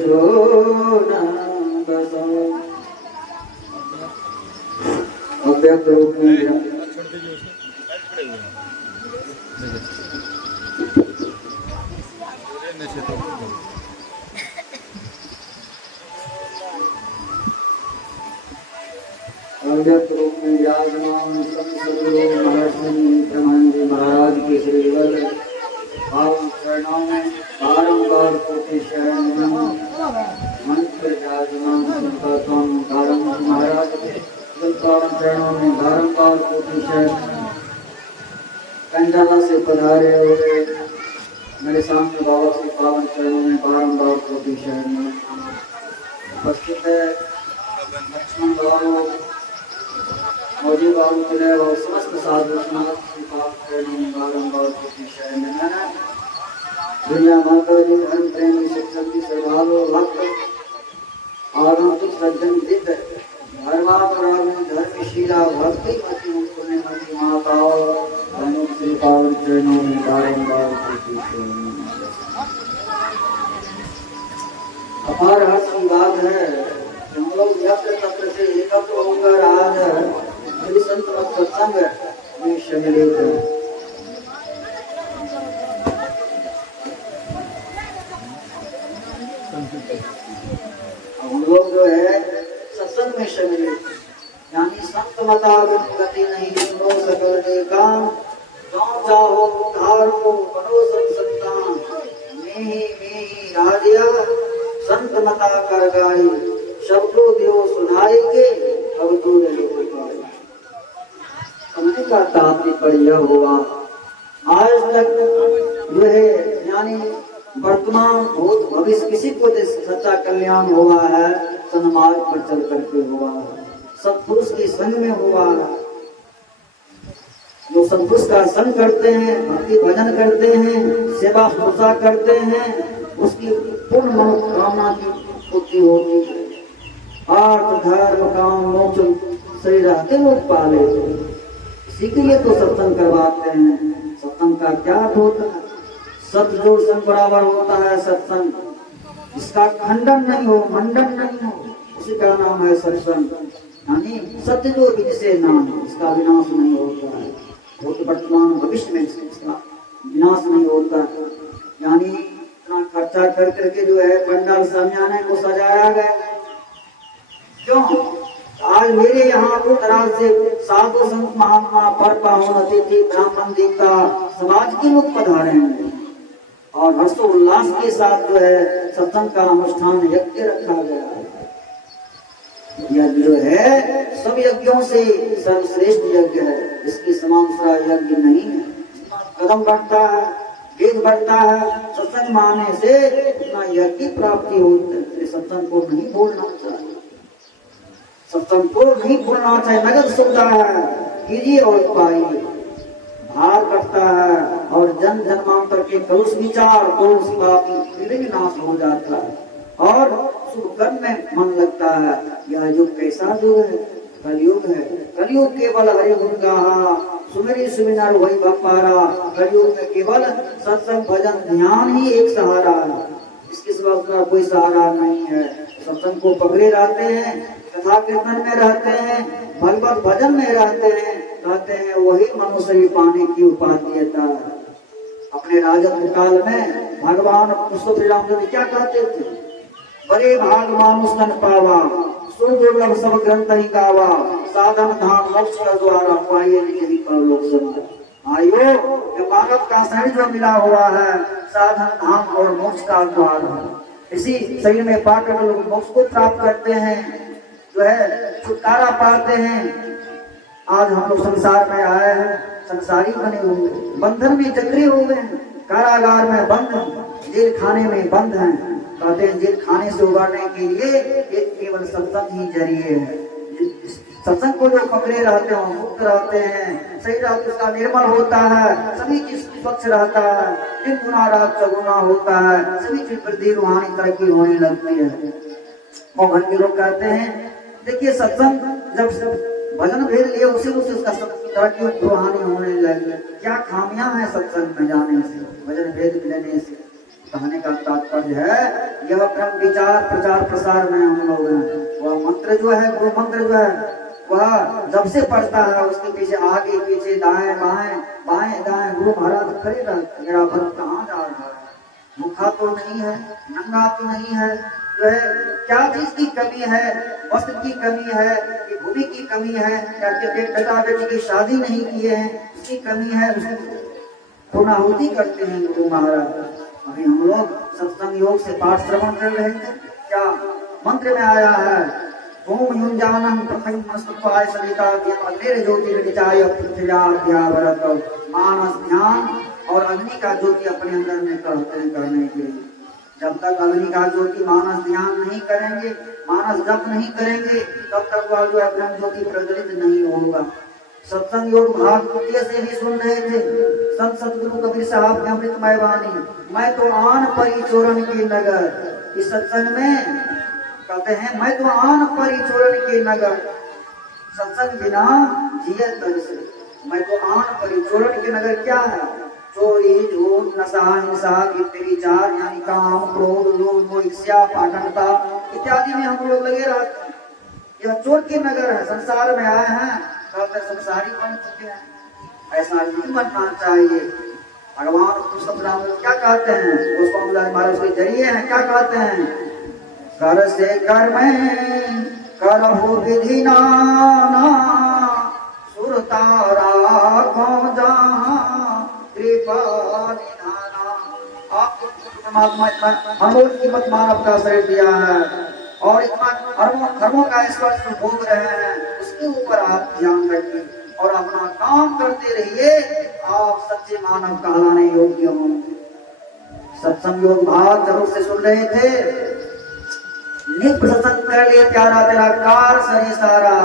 जो न बसो। अव्यक्त रूप में अव्यक्त रूप में विराजमान सदगुरु महर्षि ब्रह्मजी महाराज के श्रीवल भाव चरणों में बारंबार कोटि शरण मंत्र विराजमान संतों कारम महाराज के चरणों में बारंबार कोटि शरण कंडाला से पधारे हुए मेरे सामने बाबा के पावन चरणों में बारंबार कोटि शरण उपस्थित है। लक्ष्मण गौरव मोदी बाबू के और समस्त साधु समाज के पावन चरणों में बारंबार कोटि शरण है। दुनिया माता जी धर्म प्रेमी शिक्षक की सर्वालो भक्त आगंतुक सज्जन दिव्य धर्मापराध धर्मशीला भक्ति मति मुक्ति मति माताओं धनुष श्री पावन चरणों में बारंबार कोटि शरण। अपार हर्ष की बात है हम लोग यत्र तत्र से एकत्र होकर आज श्री संत मत सत्संग में सम्मिलित हैं। हम लोग जो है सत्संग में सम्मिलित यानी संत मतागति नहीं सुनो सकल देखा जो चाहो उद्धारो बनो संतान में राजिया संत मता कर गाई शब्दों दियो सुनाई के अब दूर समझ का तात्पर्य हुआ। आज तक जो है यानी वर्तमान भूत भविष्य किसी को सच्चा कल्याण हुआ है सन्मार्ग पर चल करके हुआ है, सत्पुरुष के संग में हुआ है। जो सत्पुरुष का संग करते हैं भक्ति भजन करते हैं सेवा शुश्रूषा करते हैं उसकी पूर्ण मनोकामना की पूर्ति होती है। अर्थ धर्म काम मोक्ष सही रहते लोग पाले इसी के लिए तो सत्संग करवाते हैं। सत्संग का क्या होता है सत्य जो संग बराबर होता है सत्संग इसका खंडन नहीं हो मंडन नहीं हो उसी का नाम है सत्संग। यानी सत्य जो जिसे नाम इसका विनाश नहीं होता है भूत वर्तमान भविष्य में इसका विनाश नहीं होता है। यानी इतना खर्चा कर करके जो है पंडाल सामने को सजाया गया क्यों आज मेरे यहाँ को तरह से साधु संत महात्मा पर पावन अतिथि ब्राह्मण देवता समाज के लोग पधारे हैं और हर्षोल्लास के साथ जो है सत्संग का अनुष्ठान यज्ञ रखा गया है। यज्ञ जो है सब यज्ञों से सर्वश्रेष्ठ यज्ञ है इसकी समान दूसरा यज्ञ नहीं है। कदम बढ़ता है वेग बढ़ता है सत्संग माने से इतना यज्ञ की प्राप्ति होती है। सत्संग को नहीं भूलना चाहिए सत्संग को नहीं भूलना चाहिए। नगद सुविधा है कीजिए और पाइए भार कटता है और जन जन्मांतर के कलुष विचार कलुष पापी नाश हो जाता है और शुभ कर्म में मन लगता है। यह युग कैसा युग है कलयुग है। कलयुग केवल हरि गुण गाहा सुमेरी सुमिनार वही भपारा। कलयुग में केवल सत्संग भजन ध्यान ही एक सहारा है इसके सिवा उसका कोई सहारा नहीं है। सत्संग को पकड़े रहते हैं कथा कीर्तन में रहते हैं भगवत भजन में रहते हैं वही मनुष्य पाने की उपाध्यता है। अपने राजत्व काल में भगवान पुष्प श्री रामचंद्र क्या कहते थे बड़े भाग मानुष तन पावा सुन दुर्लभ सब ग्रंथ ही गावा साधन धाम मोक्ष का द्वारा पाइए निज परलोक समारा। आयो ये मानव का शरीर जो मिला हुआ है साधन धाम और मोक्ष का द्वार है। इसी शरीर में पाकर लोग मोक्ष को प्राप्त करते हैं जो है छुटकारा पाते हैं। आज हम लोग संसार में आए हैं संसारी बने हुए बंधन में जकड़े हुए हैं कारागार में बंद हैं जेल खाने में बंद हैं। कहते हैं जेल खाने से उबारने के लिए एक केवल सत्संग ही जरिए है। सत्संग को जो पकड़े रहते हैं मुक्त रहते हैं सही रहते उसका निर्मल होता है सभी चीज स्वच्छ रहता है दिन गुना रात चौगुना होता है सभी चीज वृद्धि रूहानी तरक्की होने लगती है। मोहन के लोग कहते हैं देखिए सत्संग जब भजन भेद लिए उसी उसका तरक्की रूहानी होने लगी। क्या खामियां हैं सत्संग में जाने से भजन भेद लेने से कहने का तात्पर्य है यह ब्रह्म विचार प्रचार प्रसार में हम लोग हैं। वह मंत्र जो है, गुरु मंत्र जो है, वह जब से पढ़ता है उसके पीछे आगे पीछे दाएं बाएं बाएं दाएं गुरु महाराज खड़े रहते। मेरा भक्त कहाँ जा रहा है, भूखा तो नहीं है, नंगा तो नहीं है, जो है क्या चीज की कमी है, वस्त्र की कमी है कि भूमि की कमी है, क्या बेटा बेटी की शादी नहीं किए हैं उसकी कमी है, उसकी पूर्णाहुति करते हैं गुरु महाराज। अभी हम लोग सत्संग योग से पाठ श्रवण कर रहे थे, क्या मंत्र में आया है ओम युंजानम प्रथम मस्तुपाय सविता अग्नि ज्योतिर्विचाय पृथ्व्याध्यावरत। मानस ध्यान और अग्नि का ज्योति अपने अंदर में करते हैं करने के लिए। जब तक अग्नि का ज्योति मानस ध्यान नहीं करेंगे, मानस जप नहीं करेंगे, तब तक वह जो है ब्रह्म ज्योति प्रज्वलित नहीं होगा। सत्संग योग भाग तृतीय से भी सुन रहे थे संत सतगुरु कबीर साहब की अमृतमय वाणी, मैं तो आन परी चोरन के नगर। इस सत्संग में कहते हैं मैं तो आन परी चोरन के नगर, सत्संग बिना जिए तरसे। मैं तो आन परी चोरन के नगर क्या है, चोरी झूठ नशा हिंसा विचार यानी काम क्रोध लोभ मोह ईर्ष्या पाखंडता इत्यादि में हम लोग लगे रहते हैं। यह चोर के नगर है, संसार में आए हैं कहते संसारी बन चुके हैं, ऐसा नहीं बनना चाहिए। भगवान कृष्ण क्या कहते हैं, गोस्वामी महाराज के जरिए हैं, क्या कहते हैं, कर से कर में करहु विधि नाना सुरतारा को जहाँ कृपा निधाना। आपको परमात्मा इतना अनमोल कीमत मानव का शरीर दिया है और इतना कर्मों का स्पर्श भोग रहे हैं, उसके ऊपर आप ध्यान रखिए और अपना काम करते रहिए, आप सच्चे मानव कहलाने योग्य होंगे। सत्संग योग भाग जरूर से सुन रहे थे, नित्य सत्संग कर लिए प्यारा तेरा कार सरे सारा,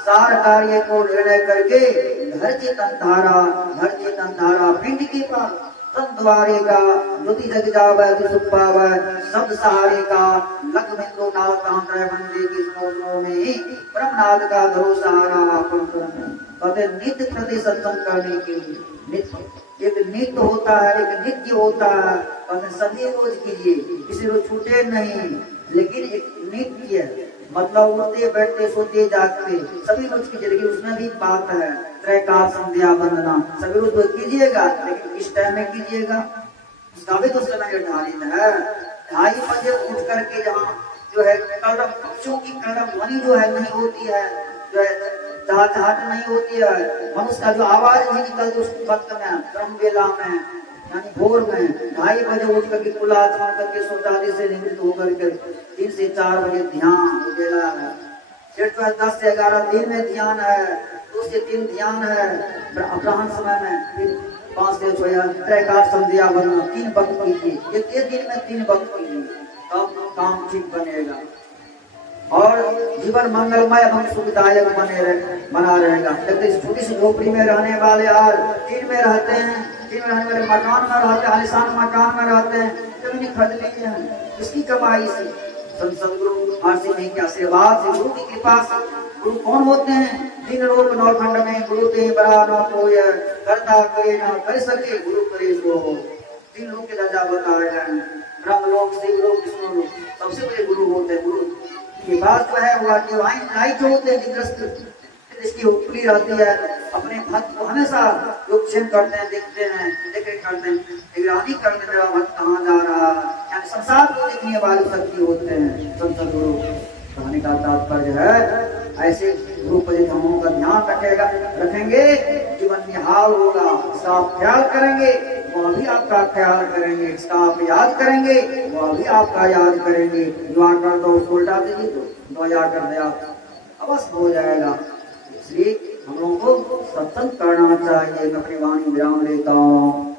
सार कार्य को निर्णय करके घर चेतन धारा पिंड की पार द्वारे का ज्योति जग जावे सुख पावे शब्द सहारे का लख बिंदु नाथ तांत्र मंदिर की स्मरणों में ब्रह्मनाद का धरो सहारा आपन कहते नित्य प्रति सत्संग करने के लिए। नित्य एक नित्य होता है, एक नित्य होता है, कहते सभी रोज कीजिए, किसी रोज छूटे नहीं, लेकिन एक नित्य मतलब उठते बैठते सोते जागते सभी रोज कीजिए, लेकिन उसमें भी बात है त्रैकाल संध्या वंदना सभी रोज कीजिएगा, लेकिन किस टाइम में कीजिएगा उसका भी तो समय निर्धारित है। 2:30 बजे उठ करके जहाँ जो है कलरव पक्षियों की कलरव ध्वनि जो है नहीं होती है, जो है चहचहाट नहीं होती है, मनुष्य का जो आवाज नहीं निकलती उस वक्त में ब्रह्म वेला में यानी भोर में 2:30 बजे उठ करके कुला आचमन करके शौचालय से निवृत्त होकर के 3 से 4 बजे ध्यान वेला है, फिर जो है 10 से 11 दिन में ध्यान है, 2 से 3 ध्यान है, अपराह्न समय में फिर 5 से 6 त्रैकाल संध्या वंदना 3 वक्त कीजिए, एक दिन में 3 वक्त कीजिए, तब काम ठीक बनेगा और जीवन मंगलमय एवं सुखदायक बना रहेगा। इस छोटी सी झोपड़ी में रहने वाले आज टीन में रहते हैं, टीन में रहने वाले मकान में रहते हैं, आलिशान मकान में रहते हैं, जमीन खरीद ली है इसकी कमाई से, संत सदगुरु आरसी नहीं के आशीर्वाद से, गुरु की कृपा से। गुरु कौन होते हैं, दिन लोक नौखंड में गुरु ते बड़ा न कोई करता करे न कर सके गुरु करे सो हो। 3 लोग के दर्जा बताए गए, ब्रह्म लोक शिव लोक विष्णु लोक, सबसे बड़े गुरु होते हैं। गुरु ये बात जो है वो डिवाइन लाइट जो होते हैं जिसकी खुली रहती है, अपने भक्त को हमेशा योगक्षेम करते हैं, देखते हैं, देख करते हैं, निगरानी करते हैं मेरा भक्त कहाँ जा रहा है, यानी संसार को देखने वाले शक्ति होते हैं संत गुरु। कहने का तात्पर्य है ऐसे गुरु पर हमों का ध्यान रखेंगे जीवन निहाल होगा, इसका आप ख्याल करेंगे वह भी आपका ख्याल करेंगे, इसका आप याद करेंगे वह भी आपका याद करेंगे। दुआ कर दो उसको उल्टा दीजिए तो दुआ कर दे आप अवश्य हो जाएगा। इसलिए हम लोगों को सत्संग करना चाहिए। मैं अपनी वाणी विराम लेता हूँ।